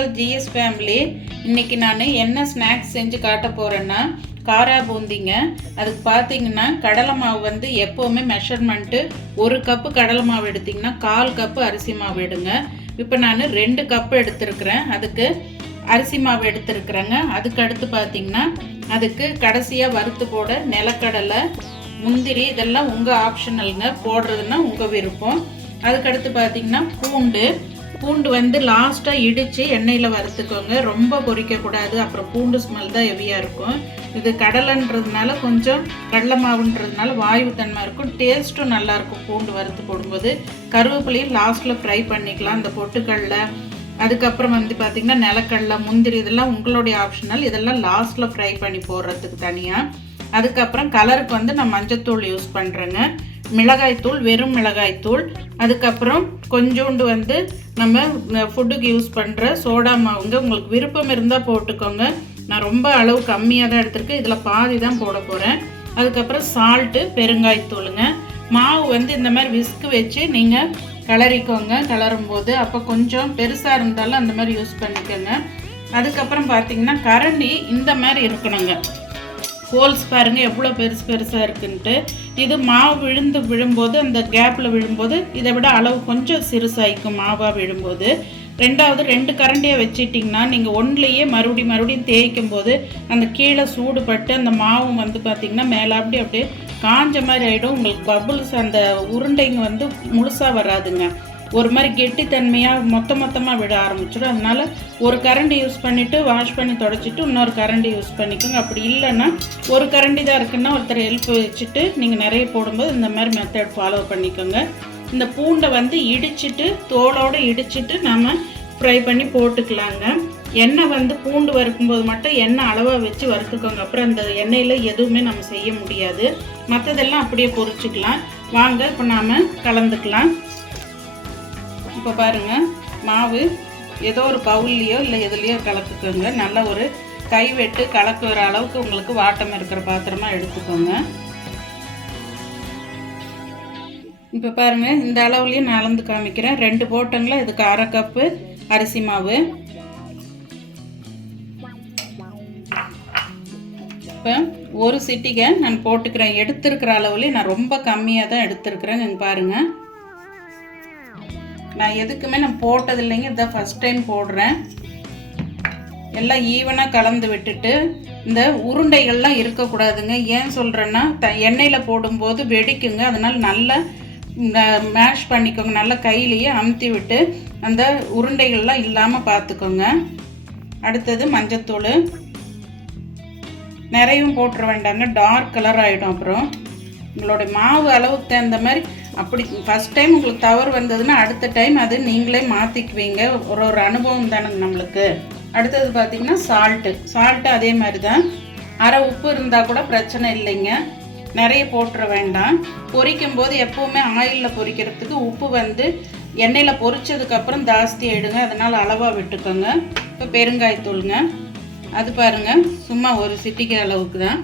உங்கள் GS family. இன்றைக்கி நான் என்ன ஸ்நாக்ஸ் செஞ்சு காட்ட போகிறேன்னா காரா பூந்திங்க. அதுக்கு பார்த்தீங்கன்னா கடலை மாவு வந்து எப்போவுமே மெஷர்மெண்ட்டு 1 கப்பு கடலை மாவு எடுத்திங்கன்னா 1/4 கப்பு அரிசி மாவு எடுங்க. இப்போ நான் 2 கப்பு எடுத்துருக்குறேன். அதுக்கு அரிசி மாவு எடுத்துருக்குறேங்க. அதுக்கு அடுத்து பார்த்திங்கன்னா அதுக்கு கடைசியாக வறுத்து போட நிலக்கடலை, முந்திரி இதெல்லாம் உங்கள் ஆப்ஷனலுங்க, போடுறதுன்னா உங்கள் விருப்பம். அதுக்கடுத்து பார்த்திங்கன்னா பூண்டு வந்து லாஸ்ட்டாக இடித்து எண்ணெயில் வறுத்துக்கோங்க. ரொம்ப பொரிக்கக்கூடாது, அப்புறம் பூண்டு ஸ்மெல் தான் ஹெவியாக இருக்கும். இது கடலைன்றதுனால கொஞ்சம் கடலை மாவுன்றதுனால வாயு தன்மை இருக்கும், டேஸ்ட்டும் நல்லாயிருக்கும் பூண்டு வறுத்து போடும்போது. கருவேப்பிலையும் லாஸ்ட்டில் ஃப்ரை பண்ணிக்கலாம், இந்த பொட்டுக்கடலை. அதுக்கப்புறம் வந்து பார்த்திங்கன்னா நிலக்கடலை, முந்திரி இதெல்லாம் உங்களுடைய ஆப்ஷனல். இதெல்லாம் லாஸ்ட்டில் ஃப்ரை பண்ணி போடுறதுக்கு தனியாக. அதுக்கப்புறம் கலருக்கு வந்து நான் மஞ்சத்தூள் யூஸ் பண்ணுறேங்க, மிளகாய்த்தூள், வெறும் மிளகாய்த்தூள். அதுக்கப்புறம் கொஞ்சோண்டு வந்து நம்ம ஃபுட்டுக்கு யூஸ் பண்ணுற சோடா மாவுங்க. உங்களுக்கு விருப்பம் இருந்தால் போட்டுக்கோங்க. நான் ரொம்ப அளவு கம்மியாக தான் எடுத்திருக்கேன், இதில் பாதி தான் போட போகிறேன். அதுக்கப்புறம் சால்ட்டு, பெருங்காயத்தூளுங்க. மாவு வந்து இந்த மாதிரி விஸ்கு வச்சு நீங்கள் கிளறிக்கோங்க கிளறும்போது. அப்போ கொஞ்சம் பெருசாக இருந்தாலும் அந்த மாதிரி யூஸ் பண்ணிக்கோங்க. அதுக்கப்புறம் பார்த்திங்கன்னா கரண்டி இந்த மாதிரி இருக்கணுங்க. ஹோல்ஸ் பாருங்கள் எவ்வளோ பெருசாக இருக்குன்ட்டு. இது மாவு விழும்போது அந்த கேப்பில் விழும்போது இதை விட அளவு கொஞ்சம் சிறுசாயிக்கும் மாவாக விழும்போது. ரெண்டாவது 2 கரண்டியை வச்சிட்டிங்கன்னா நீங்கள் ஒன்றுலையே மறுபடியும் தேய்க்கும் போது அந்த கீழே சூடுபட்டு அந்த மாவு வந்து பார்த்திங்கன்னா மேலே அப்படியே காஞ்ச மாதிரி ஆகிடும். உங்களுக்கு பபுள்ஸ் அந்த உருண்டைங்க வந்து முழுசாக வராதுங்க, ஒரு மாதிரி கெட்டித்தன்மையாக மொத்தமாக விட ஆரம்பிச்சிடும். அதனால் ஒரு கரண்டி யூஸ் பண்ணிவிட்டு வாஷ் பண்ணி தொடச்சிட்டு இன்னொரு கரண்டி யூஸ் பண்ணிக்கோங்க. அப்படி இல்லைன்னா ஒரு கரண்டி தான் இருக்குன்னா ஒருத்தர் ஹெல்ப் வச்சுட்டு நீங்கள் நிறைய போடும்போது இந்த மாதிரி மெத்தட் ஃபாலோ பண்ணிக்கோங்க. இந்த பூண்டை வந்து இடிச்சிட்டு தோலோடு இடிச்சிட்டு நம்ம ஃப்ரை பண்ணி போட்டுக்கலாங்க. எண்ணெய் வந்து பூண்டு வறுக்கும்போது மட்டும் எண்ணெய் அளவாக வச்சு வறுத்துக்கோங்க. அப்புறம் அந்த எண்ணெயில் எதுவுமே நம்ம செய்ய முடியாது, மற்றதெல்லாம் அப்படியே பொரிச்சுக்கலாம். வாங்க இப்போ நாம் கலந்துக்கலாம். இப்போ பாருங்கள், மாவு ஏதோ ஒரு பவுல்லையோ இல்லை எதுலேயோ கலக்குக்கோங்க. நல்ல ஒரு கைவெட்டு கலக்குற அளவுக்கு உங்களுக்கு வாட்டம் இருக்கிற பாத்திரமா எடுத்துக்கோங்க. இப்போ பாருங்கள், இந்த அளவுலேயும் நான் அளந்து காமிக்கிறேன். 2 போட்டங்களா, இதுக்கு 1/2 கப்பு அரிசி மாவு. இப்போ ஒரு சிட்டிகை நான் போட்டுக்கிறேன். எடுத்துருக்கிற அளவுலேயே நான் ரொம்ப கம்மியாக தான் எடுத்துருக்கிறேன். நீங்கள் பாருங்கள், நான் எதுக்குமே நான் போட்டது இல்லைங்க, இதான் ஃபஸ்ட் டைம் போடுறேன். எல்லாம் ஈவனாக கலந்து விட்டுட்டு இந்த உருண்டைகள்லாம் இருக்கக்கூடாதுங்க. ஏன் சொல்கிறேன்னா எண்ணெயில் போடும்போது வெடிக்குங்க. அதனால் நல்லா மேஷ் பண்ணிக்கோங்க, நல்லா கையிலேயே அமுத்தி விட்டு அந்த உருண்டைகள்லாம் இல்லாமல் பார்த்துக்கோங்க. அடுத்தது மஞ்சத்தூள் நிறையும் போட்டுற வேண்டாங்க, டார்க் கலர் ஆகிடும். அப்புறம் உங்களோட மாவு அளவுக்கு தகுந்த மாதிரி, அப்படி ஃபஸ்ட் டைம் உங்களுக்கு தவறு வந்ததுன்னா அடுத்த டைம் அது நீங்களே மாற்றிக்குவீங்க. ஒரு அனுபவம் தானுங்க நம்மளுக்கு. அடுத்தது பார்த்திங்கன்னா சால்ட்டு அதே மாதிரி தான். 1/2 உப்பு இருந்தால் கூட பிரச்சனை இல்லைங்க, நிறைய போட்டுற வேண்டாம். பொரிக்கும் போது எப்போவுமே ஆயிலில் பொரிக்கிறதுக்கு உப்பு வந்து எண்ணெயில் பொரிச்சதுக்கப்புறம் ஜாஸ்தி ஆகிடுங்க, அதனால் அளவாக விட்டுக்கோங்க. இப்போ பெருங்காயத்தூளுங்க, அது பாருங்கள் சும்மா ஒரு சிட்டிகை அளவுக்கு தான்.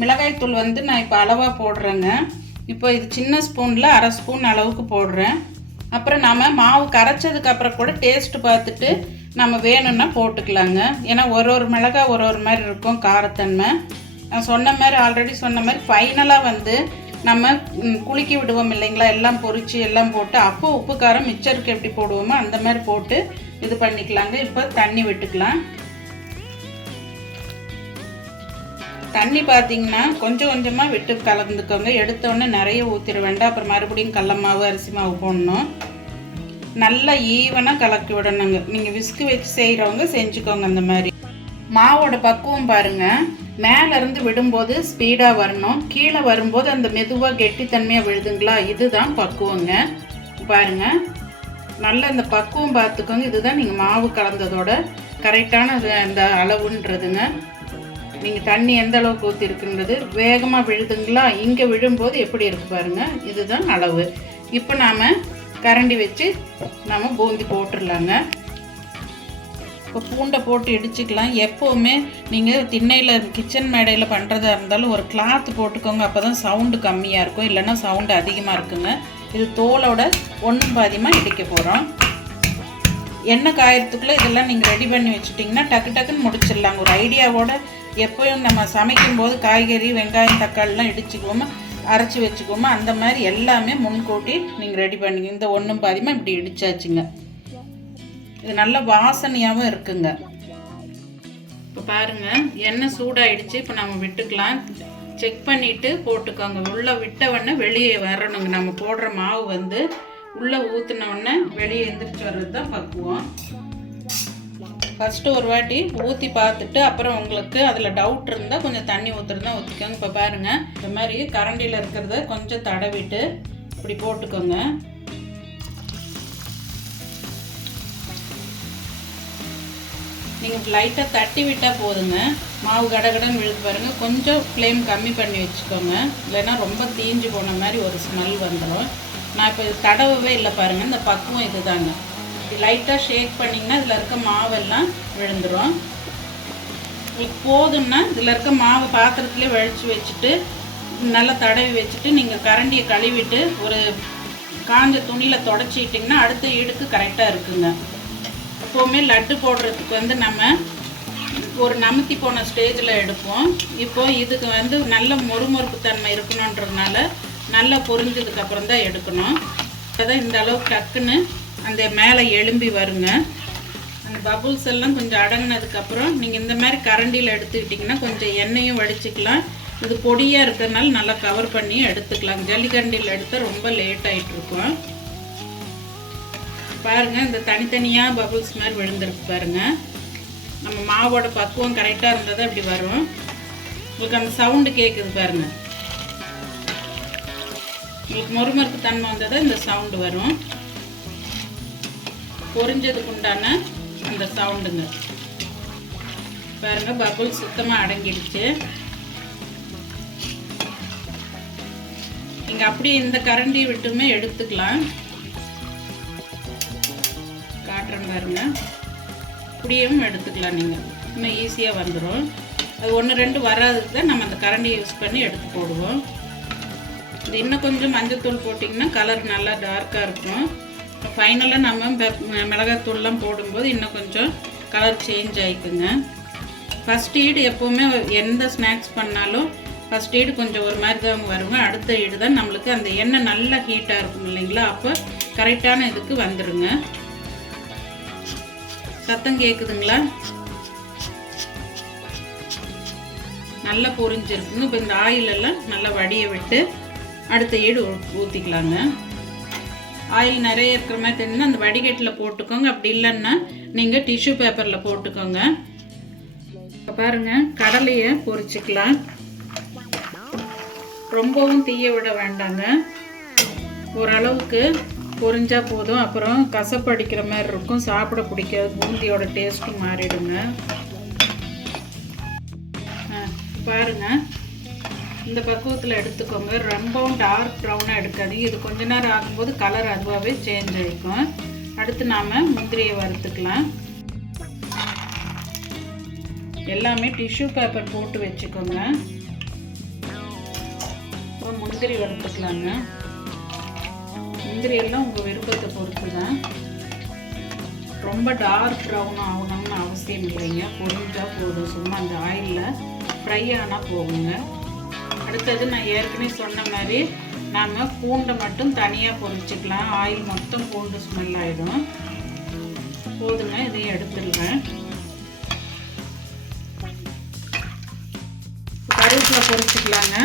மிளகாய்த்தூள் வந்து நான் இப்போ அளவாக போடுறேங்க. இப்போ இது சின்ன ஸ்பூனில் 1/2 ஸ்பூன் அளவுக்கு போடுறேன். அப்புறம் நம்ம மாவு கரைச்சதுக்கப்புறம் கூட டேஸ்ட்டு பார்த்துட்டு நம்ம வேணும்னா போட்டுக்கலாங்க. ஏன்னா ஒரு மிளகாய் ஒரு மாதிரி இருக்கும் காரத்தன்மை. நான் சொன்ன மாதிரி ஆல்ரெடி சொன்ன மாதிரி ஃபைனலாக வந்து நம்ம குலுக்கி விடுவோம் இல்லைங்களா, எல்லாம் பொரித்து எல்லாம் போட்டு அப்போ உப்பு காரம் மிச்சருக்கு எப்படி போடுவோமோ அந்த மாதிரி போட்டு இது பண்ணிக்கலாங்க. இப்போ தண்ணி விட்டுக்கலாம். தண்ணி பார்த்திங்கன்னா கொஞ்சம் கொஞ்சமாக விட்டு கலந்துக்கோங்க. எடுத்தோடனே நிறைய ஊற்றிட வேண்டாம், அப்புறம் மறுபடியும் கடல மாவு அரிசி மாவு போடணும். நல்லா ஈவனாக கலக்கி விடணுங்க. நீங்கள் விஸ்கு வச்சு செய்கிறவங்க செஞ்சுக்கோங்க. அந்த மாதிரி மாவோட பக்குவம் பாருங்கள், மேலேருந்து விடும்போது ஸ்பீடாக வரணும், கீழே வரும்போது அந்த மெதுவாக கெட்டித்தன்மையாக விழுதுங்களா, இதுதான் பக்குவங்க. பாருங்கள், நல்ல இந்த பக்குவம் பார்த்துக்கோங்க. இதுதான் நீங்கள் மாவு கலந்ததோட கரெக்டான அந்த அளவுன்றதுங்க. நீங்கள் தண்ணி எந்த அளவுக்கு ஊற்றி இருக்குன்றது, வேகமாக விழுதுங்களா, இங்கே விழும்போது எப்படி இருக்கு பாருங்கள், இதுதான் அளவு. இப்போ நாம் கரண்டி வச்சு நாம் பூந்தி போட்டுடலாங்க. இப்போ பூண்டை போட்டு இடிச்சுக்கலாம். எப்போவுமே நீங்கள் திண்ணையில் கிச்சன் மேடையில் பண்ணுறதா இருந்தாலும் ஒரு கிளாத் போட்டுக்கோங்க, அப்போ தான் சவுண்டு கம்மியாக இருக்கும், இல்லைன்னா சவுண்டு அதிகமாக இருக்குங்க. இது தோலோட 1 பாதியமாக இடிக்க போகிறோம். எண்ணெய் காயறதுக்குள்ளே இதெல்லாம் நீங்கள் ரெடி பண்ணி வச்சுட்டிங்கன்னா டக்கு டக்குன்னு முடிச்சிடலாங்க. ஒரு ஐடியாவோட எப்போயும் நம்ம சமைக்கும்போது காய்கறி வெங்காயம் தக்காளிலாம் இடிச்சுக்குவோமா அரைச்சி வச்சுக்குவோமா அந்த மாதிரி எல்லாமே முன்கூட்டி நீங்கள் ரெடி பண்ணிங்க. இந்த ஒன்றும் பாதியமாக இப்படி இடிச்சாச்சுங்க. இது நல்ல வாசனையாகவும் இருக்குங்க. இப்போ பாருங்கள் எண்ணெய் சூடாகிடுச்சு. இப்போ நம்ம விட்டுக்கலாம். செக் பண்ணிவிட்டு போட்டுக்கோங்க. உள்ளே விட்டவொடனே வெளியே வரணுங்க. நம்ம போடுற மாவு வந்து உள்ளே ஊற்றினோடனே வெளியே எந்திரிச்சு வர்றது தான் பக்குவம். ஃபஸ்ட்டு ஒரு வாட்டி ஊற்றி பார்த்துட்டு அப்புறம் உங்களுக்கு அதில் டவுட் இருந்தால் கொஞ்சம் தண்ணி ஊற்றுறதா ஊற்றிக்கோங்க. இப்போ பாருங்கள் இந்த மாதிரி கரண்டியில் இருக்கிறத கொஞ்சம் தடவிட்டு இப்படி போட்டுக்கோங்க. நீங்கள் லைட்டாக தட்டி விட்டால் போதுங்க. மாவு கடகடன்னு விழுது பாருங்கள். கொஞ்சம் ஃப்ளேம் கம்மி பண்ணி வச்சுக்கோங்க, இல்லைன்னா ரொம்ப தீஞ்சு போன மாதிரி ஒரு ஸ்மெல் வந்துடும். நான் இப்போ இது தடவவே இல்லை பாருங்கள். இந்த பக்குவம் இது தாங்க. லைட்டாக ஷேக் பண்ணிங்கன்னா இதில் இருக்க மாவெல்லாம் விழுந்துடும். உங்களுக்கு போதும்னா இதில் இருக்க மாவு பாத்திரத்துலேயே வழித்து வச்சுட்டு நல்லா தடவி வச்சுட்டு நீங்கள் கரண்டியை கழுவிட்டு ஒரு காஞ்ச துணியில் தொடச்சிட்டிங்கன்னா அடுத்த ஈடுக்கு கரெக்டாக இருக்குங்க. எப்போவுமே லட்டு போடுறதுக்கு வந்து நம்ம ஒரு நமுத்தி போன ஸ்டேஜில் எடுப்போம். இப்போ இதுக்கு வந்து நல்ல மொறுமொறுப்பு தன்மை இருக்கணுன்றதுனால நல்லா பொரிஞ்சதுக்கப்புறம் தான் எடுக்கணும். அதான் இந்த அளவுக்கு டக்குன்னு அந்த மேலே எலும்பி வருங்க. அந்த பபுள்ஸ் எல்லாம் கொஞ்சம் அடங்கினதுக்கப்புறம் நீங்கள் இந்த மாதிரி கரண்டியில் எடுத்துக்கிட்டிங்கன்னா கொஞ்சம் எண்ணெயும் வடிச்சிக்கலாம். இது பொடியாக இருக்கிறதுனால நல்லா கவர் பண்ணி எடுத்துக்கலாம். ஜல்லிக்கரண்டியில் எடுத்தால் ரொம்ப லேட் ஆகிட்டுருக்கோம். பாருங்கள் இந்த தனித்தனியாக பபுள்ஸ் மாதிரி விழுந்துருக்கு பாருங்கள். நம்ம மாவோட பக்குவம் கரெக்டாக இருந்தால் தான் இப்படி வரும். உங்களுக்கு அந்த சவுண்டு கேட்குது பாருங்கள். உங்களுக்கு மொறுமொறுப்பு தன்மை வந்தால் தான் இந்த சவுண்டு வரும். பொரிஞ்சதுக்கு உண்டான அந்த சவுண்டுங்க பாருங்கள். பபுள் சுத்தமாக அடங்கிடுச்சு. நீங்கள் அப்படியே இந்த கரண்டி விட்டுமே எடுத்துக்கலாம். காட்டுறேன் பாருங்க. இப்படியும் எடுத்துக்கலாம். நீங்கள் இன்னும் ஈஸியாக வந்துடும். அது 1-2 வராதுக்கு தான் நம்ம அந்த கரண்டியை யூஸ் பண்ணி எடுத்து போடுவோம். இது இன்னும் கொஞ்சம் மஞ்சத்தூள் போட்டிங்கன்னா கலர் நல்லா டார்க்காக இருக்கும். ஃபைனலாக நம்ம மிளகாத்தூள்லாம் போடும்போது இன்னும் கொஞ்சம் கலர் சேஞ்ச் ஆகிக்குங்க. ஃபஸ்ட் ஈடு எப்போவுமே எந்த ஸ்நாக்ஸ் பண்ணாலும் ஃபஸ்ட் ஈடு கொஞ்சம் ஒரு மாதிரி தான் வருங்க. அடுத்த ஈடு தான் நம்மளுக்கு அந்த எண்ணெய் நல்லா ஹீட்டாக இருக்கும் இல்லைங்களா, அப்போ கரெக்டான இதுக்கு வந்துடுங்க. சத்தம் கேட்குதுங்களா? நல்லா பொரிஞ்சிருக்குங்க. இப்போ இந்த ஆயிலெல்லாம் நல்லா வடிய விட்டு அடுத்த ஈடு ஊற்றிக்கலாங்க. ஆயில் நிறைய இருக்கிற மாதிரி தெரிஞ்சுன்னா அந்த வடிகட்டில் போட்டுக்கோங்க. அப்படி இல்லைன்னா நீங்கள் டிஷ்யூ பேப்பரில் போட்டுக்கோங்க. இப்போ பாருங்கள் கடலையை பொரிச்சிக்கலாம். ரொம்பவும் தீய விட வேண்டாங்க. ஓரளவுக்கு பொரிஞ்சால் போதும். அப்புறம் கசப்பு அடிக்கிற மாதிரி இருக்கும், சாப்பிட பிடிக்காது, பூந்தியோட டேஸ்ட்டும் மாறிடுங்க. பாருங்கள் இந்த பக்குவத்தில் எடுத்துக்கோங்க. ரொம்பவும் டார்க் ப்ரௌனாக எடுக்காதீங்க. இது கொஞ்ச நேரம் ஆகும்போது கலர் அதுவாகவே சேஞ்ச் ஆகிக்கும். அடுத்து நாம் முந்திரியை வறுத்துக்கலாம். எல்லாமே டிஷ்யூ பேப்பர் போட்டு வச்சுக்கோங்க. அப்புறம் முந்திரி வறுத்துக்கலாங்க. முந்திரி எல்லாம் உங்கள் விருப்பத்தை பொறுத்து தான். ரொம்ப டார்க் ப்ரௌன் ஆகணும்னு அவசியம் இல்லைங்க. பொரிஞ்சால் போதும். சும்மா அந்த ஆயிலில் ஃப்ரை ஆனால் போகுங்க. அடுத்தது நான் ஏற்கனவே சொன்ன மாதிரி நாம் பூண்டை மட்டும் தனியாக பொரிச்சிக்கலாம். ஆயில் மொத்தம் பூண்டு ஸ்மெல் ஆகிடும். போதுங்க, இதையும் எடுத்துடுவேன். கருவேப்பிலை பொரிச்சிக்கலாங்க.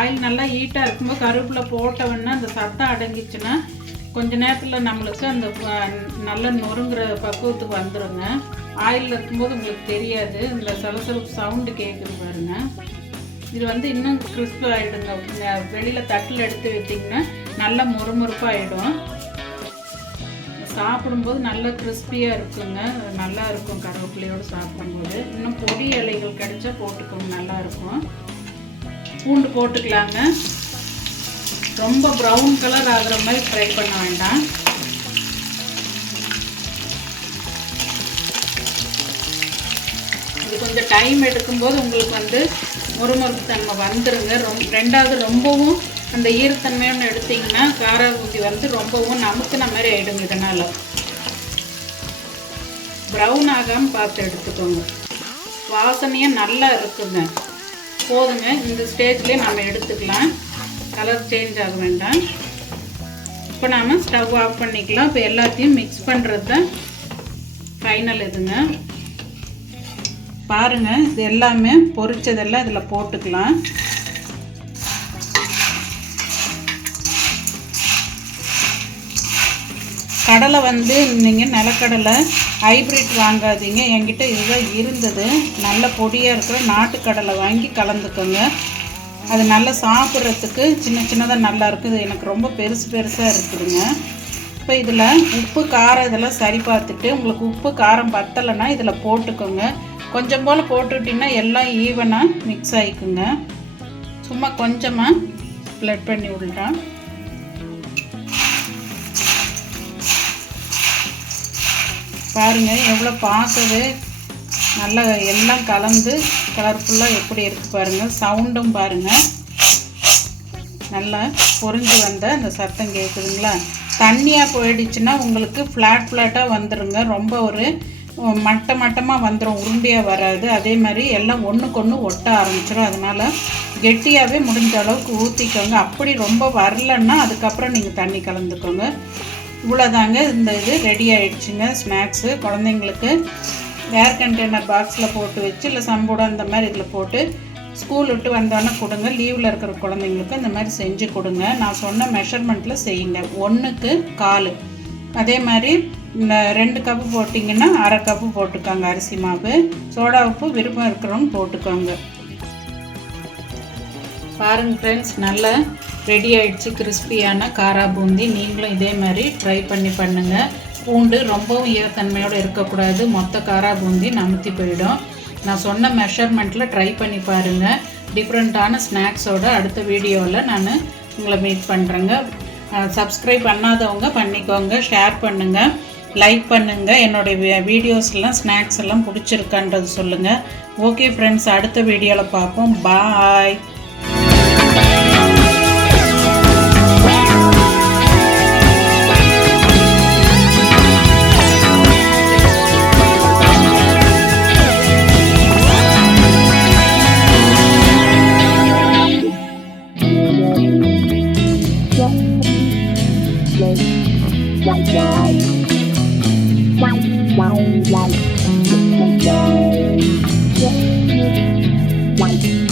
ஆயில் நல்லா ஹீட்டாக இருக்கும்போது கருவேப்பிலை போட்டவொன்னே அந்த சத்தம் அடங்கிச்சுன்னா கொஞ்ச நேரத்தில் நம்மளுக்கு அந்த நல்ல நொறுங்குற பக்குவத்துக்கு வந்துடுங்க. ஆயிலில் இருக்கும்போது உங்களுக்கு தெரியாது. இந்த சலசலப்பு சவுண்டு கேட்குது பாருங்க. இது வந்து இன்னும் கிறிஸ்பி ஆகிடுங்க. வெளியில் தட்டில் எடுத்து வைத்திங்கன்னா நல்லா முறுமுறுப்பாகிடும். சாப்பிடும்போது நல்லா கிறிஸ்பியாக இருக்குங்க. நல்லா இருக்கும் கருவேப்பிலையோடு சாப்பிடும்போது. இன்னும் பொடி இலைகள் கிடைச்சா போட்டுக்கோங்க, நல்லாயிருக்கும். பூண்டு போட்டுக்கலாங்க. ரொம்ப ப்ரௌன் கலர் ஆகிற மாதிரி ஃப்ரை பண்ண வேண்டாம். இது கொஞ்சம் டைம் எடுக்கும்போது உங்களுக்கு வந்து முறுமுறுப்பு தன்மை வந்துருங்க. ரெண்டாவது ரொம்பவும் அந்த ஈரத்தன்மையோன்னு எடுத்திங்கன்னா காரா பூந்தி வந்து ரொம்பவும் நமுக்குன மாதிரி ஆகிடுங்க. இதனால் ப்ரௌன் ஆகாமல் பார்த்து எடுத்துக்கோங்க. வாசனையாக நல்லா இருக்குங்க. போதுங்க, இந்த ஸ்டேஜ்லேயே நம்ம எடுத்துக்கலாம். கலர் சேஞ்ச் ஆக வேண்டாம். இப்போ நாம் ஸ்டவ் ஆஃப் பண்ணிக்கலாம். இப்போ எல்லாத்தையும் மிக்ஸ் பண்ணுறது தான் ஃபைனல் இதுங்க. பாருங்கள், இது எல்லாமே பொரிச்சதெல்லாம் இதில் போட்டுக்கலாம். கடலை வந்து நீங்கள் நிலக்கடலை ஹைப்ரிட் வாங்காதீங்க. என்கிட்ட இதுதான் இருந்தது. நல்ல பொடியாக இருக்கிற நாட்டுக்கடலை வாங்கி கலந்துக்கோங்க. அது நல்லா சாப்பிட்றதுக்கு சின்ன சின்னதாக நல்லாயிருக்கும். இது எனக்கு ரொம்ப பெருசாக இருக்குதுங்க. இப்போ இதில் உப்பு காரம் இதெல்லாம் சரி பார்த்துட்டு உங்களுக்கு உப்பு காரம் பத்தலைன்னா இதில் போட்டுக்கோங்க. கொஞ்சம் போல் போட்டுக்கிட்டிங்கன்னா எல்லாம் ஈவனாக மிக்ஸ் ஆகிக்குங்க. சும்மா கொஞ்சமாக ஸ்ப்ரெட் பண்ணி விடுறேன். பாருங்கள், எவ்வளோ பார்க்கவே நல்லா எல்லாம் கலந்து கலர்ஃபுல்லாக எப்படி இருக்குது பாருங்கள். சவுண்டும் பாருங்கள், நல்லா பொரிஞ்சு வந்த அந்த சத்தம் கேட்குதுங்களா. தண்ணியாக போயிடுச்சுன்னா உங்களுக்கு ஃப்ளாட்டாக வந்துடுங்க. ரொம்ப ஒரு மட்டமாக வந்துடும், உருண்டையாக வராது. அதே மாதிரி எல்லாம் ஒன்றுக்கு ஒன்று ஒட்ட ஆரம்பிச்சிடும். அதனால் கெட்டியாகவே முடிஞ்ச அளவுக்கு ஊற்றிக்கோங்க. அப்படி ரொம்ப வரலன்னா அதுக்கப்புறம் நீங்கள் தண்ணி கலந்துக்கோங்க. இவ்வளோதாங்க, இந்த இது ரெடி ஆகிடுச்சுங்க. ஸ்நாக்ஸு குழந்தைங்களுக்கு ஏர் கண்டெய்னர் பாக்ஸில் போட்டு வச்சு இல்லை சம்பூடம் இந்த மாதிரி இதில் போட்டு ஸ்கூல் விட்டு வந்தோன்னே கொடுங்க. லீவில் இருக்கிற குழந்தைங்களுக்கு இந்த மாதிரி செஞ்சு கொடுங்க. நான் சொன்ன மெஷர்மெண்ட்டில் செய்யுங்க. 1க்கு 1/4. அதே மாதிரி 2 கப்பு போட்டிங்கன்னா 1/2 கப்பு போட்டுக்கோங்க அரிசி மாவு. சோடா உப்பு விருப்பம் இருக்கிறவங்க போட்டுக்கோங்க. பாருங்கள் ஃப்ரெண்ட்ஸ், நல்லா ரெடி ஆகிடுச்சு கிறிஸ்பியான காரா பூந்தி. நீங்களும் இதே மாதிரி ட்ரை பண்ணி பண்ணுங்கள். பூண்டு ரொம்பவும் ஈரத்தன்மையோடு இருக்கக்கூடாது. மொத்த காரா பூந்தி நமுத்தி போயிடும். நான் சொன்ன மெஷர்மெண்ட்டில் ட்ரை பண்ணி பாருங்கள். டிஃப்ரெண்ட்டான ஸ்நாக்ஸோடு அடுத்த வீடியோவில் நான் உங்களை மீட் பண்ணுறேங்க. சப்ஸ்கிரைப் பண்ணாதவங்க பண்ணிக்கோங்க, ஷேர் பண்ணுங்கள், லைக் பண்ணுங்கள். என்னுடைய வீடியோஸ்லாம் ஸ்நாக்ஸ் எல்லாம் பிடிச்சிருக்கான்றது சொல்லுங்கள். ஓகே ஃப்ரெண்ட்ஸ், அடுத்த வீடியோவில் பார்ப்போம். பாய். Bye.